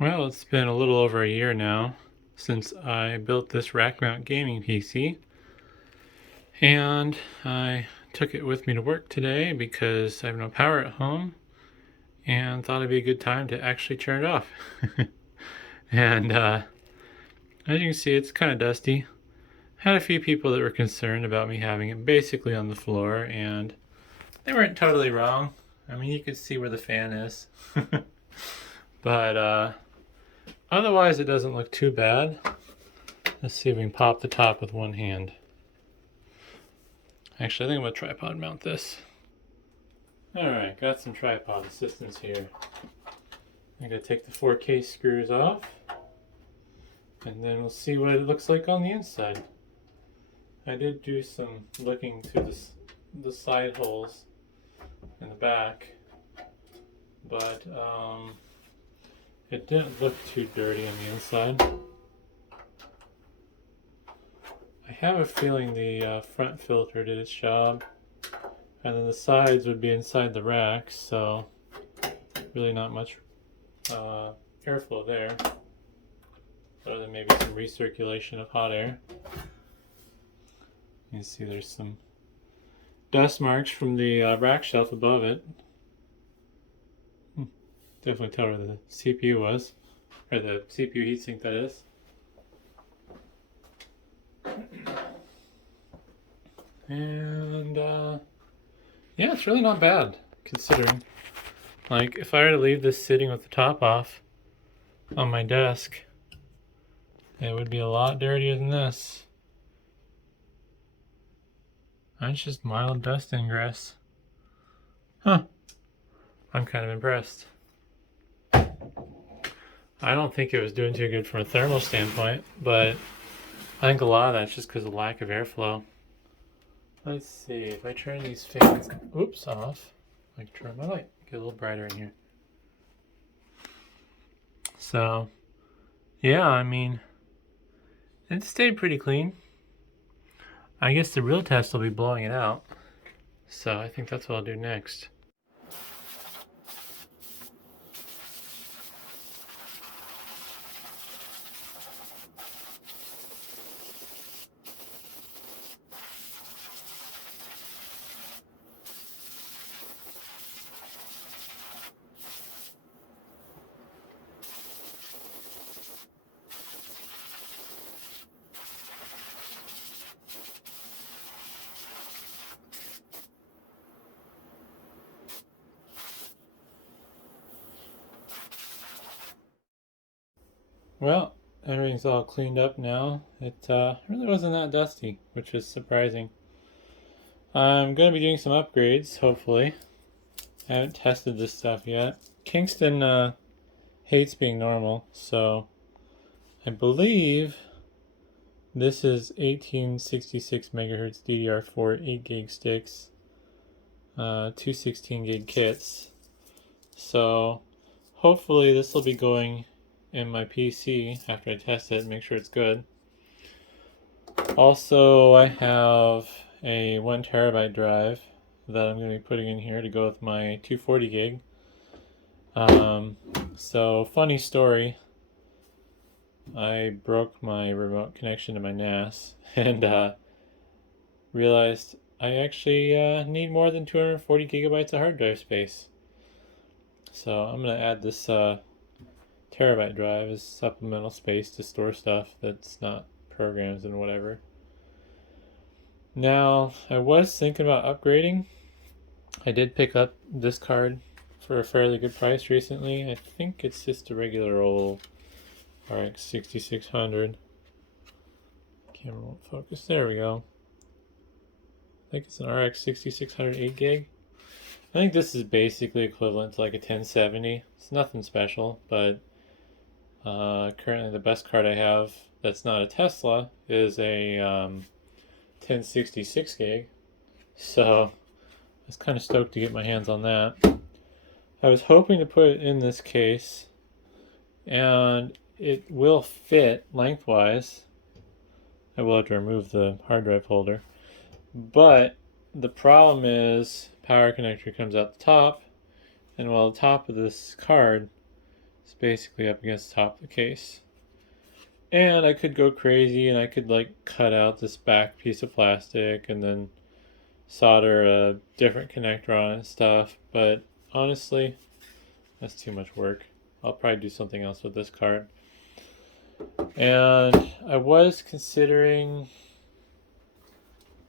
Well, it's been a little over a year now since I built this rack mount gaming PC, and I took it with me to work today because I have no power at home and thought it'd be a good time to actually turn it off. And as you can see, it's kind of dusty. Had a few people that were concerned about me having it basically on the floor, and they weren't totally wrong. I mean, you could see where the fan is. But otherwise, it doesn't look too bad. Let's see if we can pop the top with one hand. Actually, I think I'm going to tripod mount this. Alright, got some tripod assistance here. I'm going to take the 4K screws off, and then we'll see what it looks like on the inside. I did do some looking through the side holes in the back, but it didn't look too dirty on the inside. I have a feeling the front filter did its job, and then the sides would be inside the racks, so really not much airflow there, other than maybe some recirculation of hot air. You can see there's some dust marks from the rack shelf above it. Definitely tell where the CPU was, or the CPU heatsink, that is. And yeah, it's really not bad considering. Like, if I were to leave this sitting with the top off on my desk, it would be a lot dirtier than this. That's just mild dust ingress. Huh. I'm kind of impressed. I don't think it was doing too good from a thermal standpoint, but I think a lot of that's just because of lack of airflow. Let's see, if I turn these fans, off, I can turn my light, get a little brighter in here. So, yeah, I mean, it stayed pretty clean. I guess the real test will be blowing it out. So I think that's what I'll do next. Well, everything's all cleaned up now. It really wasn't that dusty, which is surprising. I'm going to be doing some upgrades, hopefully. I haven't tested this stuff yet. Kingston hates being normal, so I believe this is 1866 megahertz DDR4 8 gig sticks, 216 gig kits. So hopefully this will be going in my PC after I test it and make sure it's good. Also, I have a 1 terabyte drive that I'm going to be putting in here to go with my 240 gig. So funny story, I broke my remote connection to my NAS and realized I actually need more than 240 gigabytes of hard drive space. So I'm going to add this terabyte drive as supplemental space to store stuff that's not programs and whatever. Now, I was thinking about upgrading. I did pick up this card for a fairly good price recently. I think it's just a regular old RX 6600. Camera won't focus. There we go. I think it's an RX 6600 8 gig. I think this is basically equivalent to like a 1070. It's nothing special, but currently the best card I have that's not a Tesla is a 1066 gig. So I was kind of stoked to get my hands on that. I was hoping to put it in this case, and it will fit lengthwise. I will have to remove the hard drive holder. But the problem is power connector comes out the top, and while the top of this card It's basically up against the top of the case. And I could go crazy and I could like cut out this back piece of plastic and then solder a different connector on it and stuff, but honestly, that's too much work. I'll probably do something else with this card. And I was considering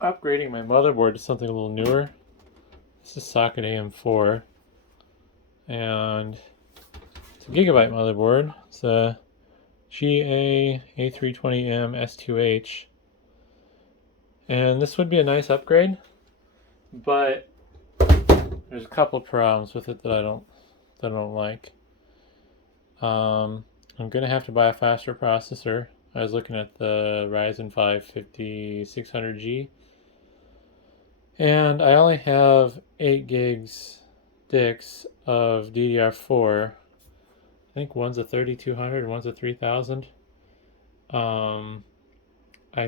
upgrading my motherboard to something a little newer. This is socket AM4, and it's a gigabyte motherboard. It's a A320M-S2H, and this would be a nice upgrade, but there's a couple problems with it that I don't like. I'm gonna have to buy a faster processor. I was looking at the Ryzen 5 5600G, and I only have 8 gigs sticks of DDR4. I think one's a 3200 and one's a 3000. I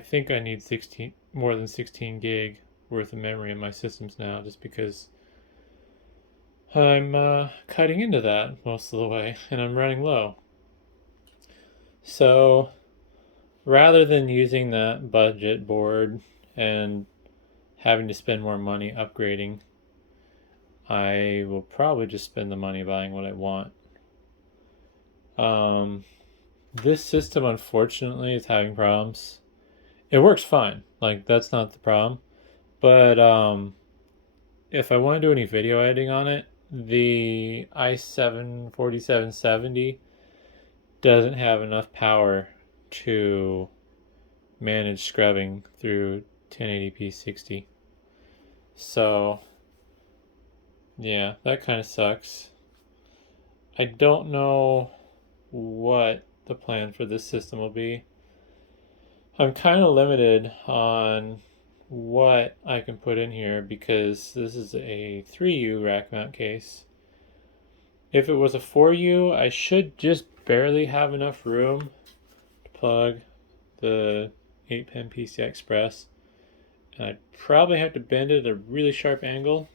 think I need more than 16 gig worth of memory in my systems now, just because I'm cutting into that most of the way, and I'm running low. So rather than using that budget board and having to spend more money upgrading, I will probably just spend the money buying what I want. This system, unfortunately, is having problems. It works fine, like that's not the problem, but if I want to do any video editing on it, the i7 4770 doesn't have enough power to manage scrubbing through 1080p 60. So yeah, that kind of sucks. I don't know what the plan for this system will be. I'm kind of limited on what I can put in here because this is a 3U rack mount case. If it was a 4U, I should just barely have enough room to plug the 8-pin PCI Express. And I'd probably have to bend it at a really sharp angle,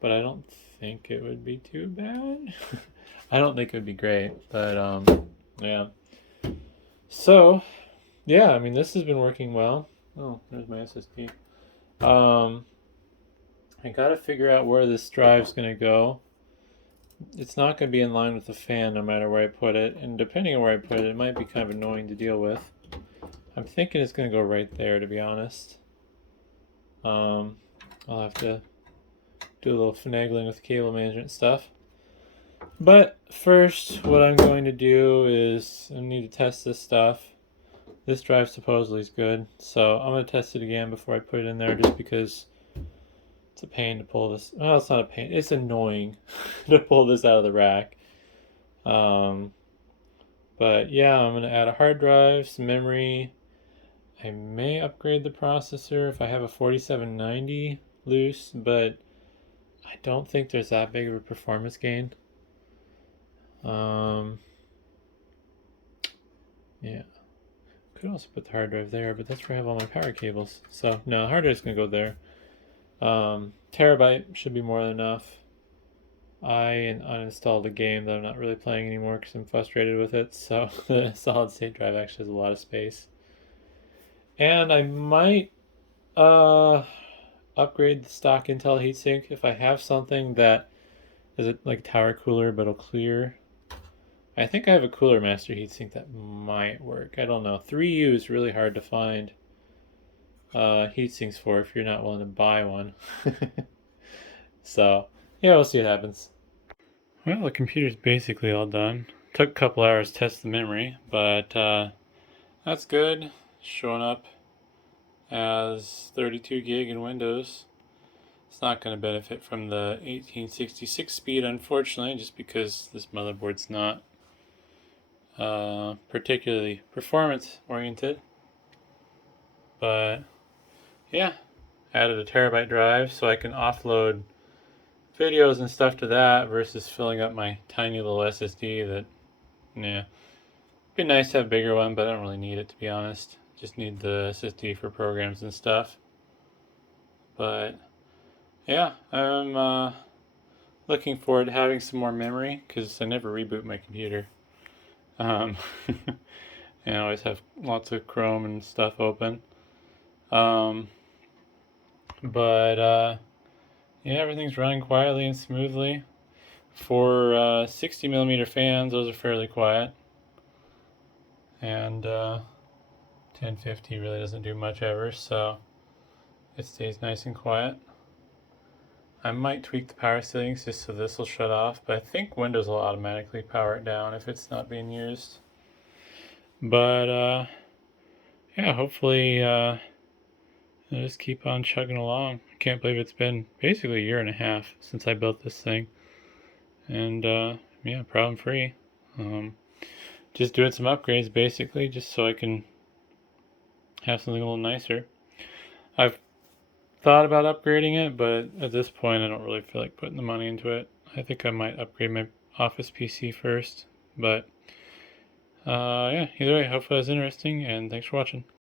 but I don't think it would be too bad. I don't think it would be great, but yeah. So, yeah, I mean, this has been working well. Oh, there's my SSD. I gotta figure out where this drive's gonna go. It's not gonna be in line with the fan no matter where I put it, and depending on where I put it, it might be kind of annoying to deal with. I'm thinking it's gonna go right there, to be honest. I'll have to do a little finagling with cable management stuff. But first, what I'm going to do is I need to test this stuff. This drive supposedly is good, so I'm going to test it again before I put it in there, just because it's a pain to pull this. Well, it's not a pain. It's annoying to pull this out of the rack. But yeah, I'm going to add a hard drive, some memory. I may upgrade the processor if I have a 4790 loose, but I don't think there's that big of a performance gain. Yeah. Could also put the hard drive there, but that's where I have all my power cables. So no, hard drive's gonna go there. Terabyte should be more than enough. I uninstalled a game that I'm not really playing anymore because I'm frustrated with it. So the solid state drive actually has a lot of space. And I might upgrade the stock Intel heatsink if I have something that is like tower cooler but will clear. I think I have a Cooler Master heatsink that might work. I don't know. 3U is really hard to find heatsinks for if you're not willing to buy one. So, yeah, we'll see what happens. Well, the computer's basically all done. Took a couple hours to test the memory, but that's good. Showing up as 32 gig in Windows. It's not going to benefit from the 1866 speed, unfortunately, just because this motherboard's not particularly performance oriented. But yeah, added a terabyte drive so I can offload videos and stuff to that versus filling up my tiny little SSD that, yeah, it'd be nice to have a bigger one, but I don't really need it, to be honest. Just need the SSD for programs and stuff. But yeah, I'm looking forward to having some more memory because I never reboot my computer. And I always have lots of Chrome and stuff open. But yeah, everything's running quietly and smoothly. For 60mm fans, those are fairly quiet. And 1050 really doesn't do much ever, so it stays nice and quiet. I might tweak the power settings just so this will shut off, but I think Windows will automatically power it down if it's not being used. But yeah, hopefully I'll just keep on chugging along. I can't believe it's been basically a year and a half since I built this thing. And yeah, problem free. Just doing some upgrades basically just so I can have something a little nicer. I've thought about upgrading it, but at this point I don't really feel like putting the money into it. I think I might upgrade my office PC first, but yeah, either way, hopefully that was interesting, and thanks for watching.